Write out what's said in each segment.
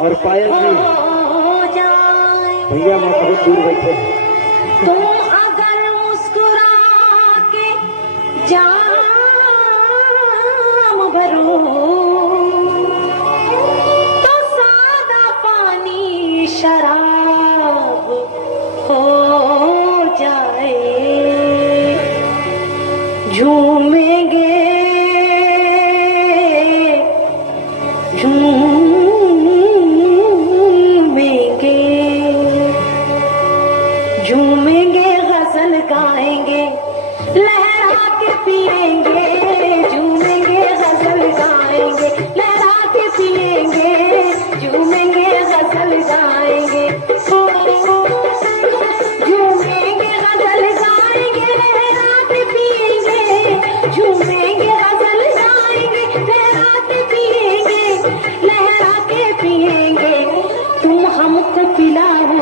और पायल जी भैया मैं बहुत दूर बैठे तुम अगर मुस्कुरा के जाम भरो तो सादा पानी शराब हो जाए। झूमेंगे झूमेंगे गजल गाएंगे लहरा के पिएंगे। झूमेंगे गजल गाएंगे लहरा के पिएंगे। झूमेंगे गजल गाएंगे झूमेंगे गजल गाएंगे लहरा के पिएंगे। झूमेंगे गजल गाएंगे लहरा के पिएंगे। लहरा के पिएंगे तुम हमको पिलाओ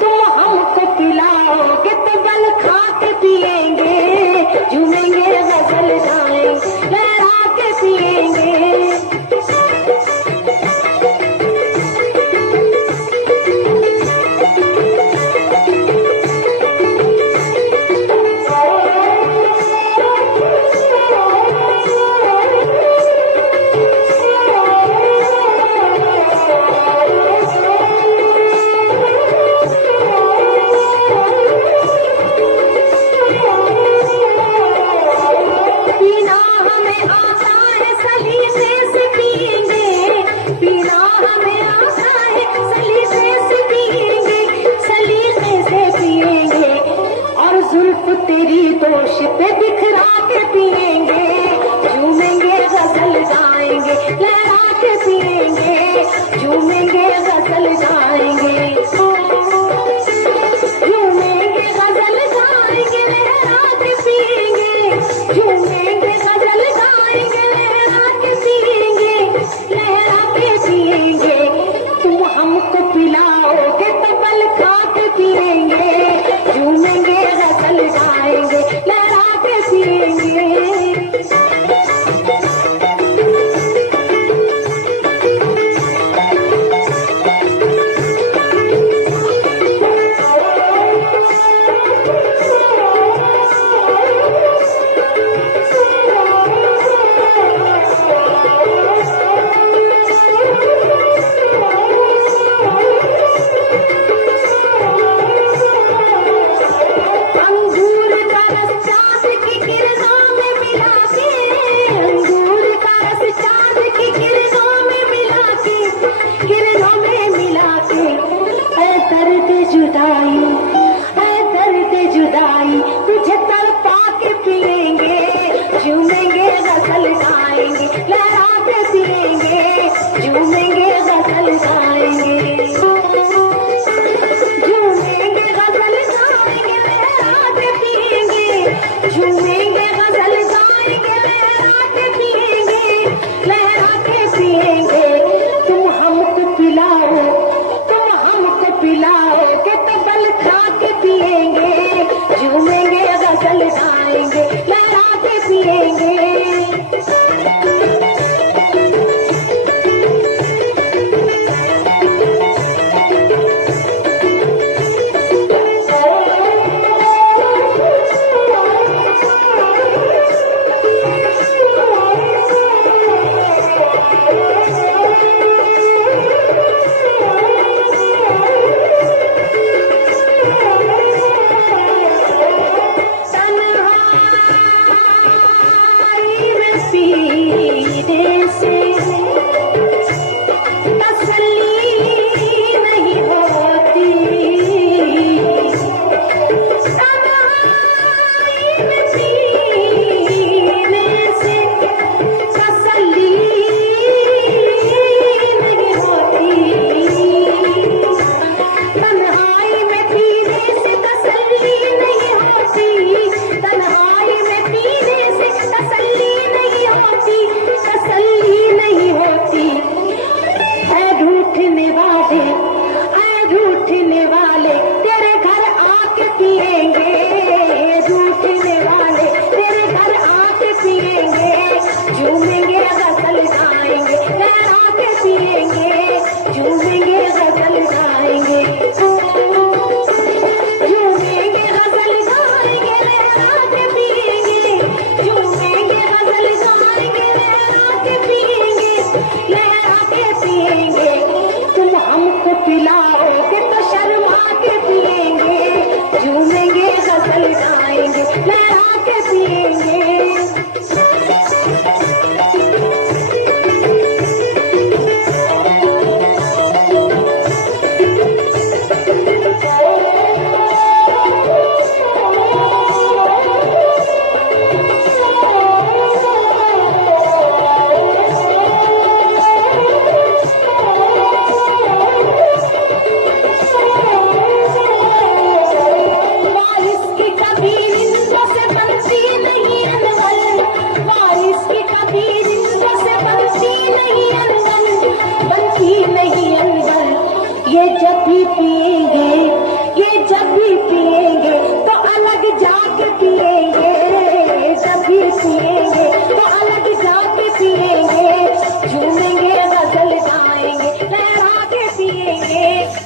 तुम हमको पिलाओगे तो गल खा के पिएंगे। झूमेंगे गजल गाएंगे लहरा के पिएंगे। तेरी दोष पे बिखरा के पिएंगे। झूमेंगे गजल गाएंगे लहरा के पिएंगे। झूमेंगे गजल गाएंगे झूमेंगे गजल गाएंगे लहरा के पिएंगे। झूमेंगे गजल गाएंगे लहरा के पिएंगे। लहरा के पिएंगे तुम हमको पिलाओगे तो बल खा के पिएंगे। झूमेंगे गजल गाएंगे लहरा के पिएंगे। तुझे तड़पा के पिएंगे। झूमेंगे गजल गाएंगे लहरा के पिएंगे। झूमेंगे गजल गाएंगे झूमेंगे गजल गाएंगे लहरा के पिएंगे। झूमेंगे गजल गाएंगे लहरा के पिएंगे। लहरा के पिएंगे तुम हमको पिलाओ तुम हमको पिलाओगे तो बल खा के पिएंगे। झूमेंगे गजल गाएंगे लहरा के पिएंगे। के तो शर्मा के पिएंगे, झूमेंगे गजल गाएंगे, लहरा के पिएंगे। ये जब भी पिएंगे, ये जब भी पिएंगे तो अलग जाके पिएंगे, जब भी पिएंगे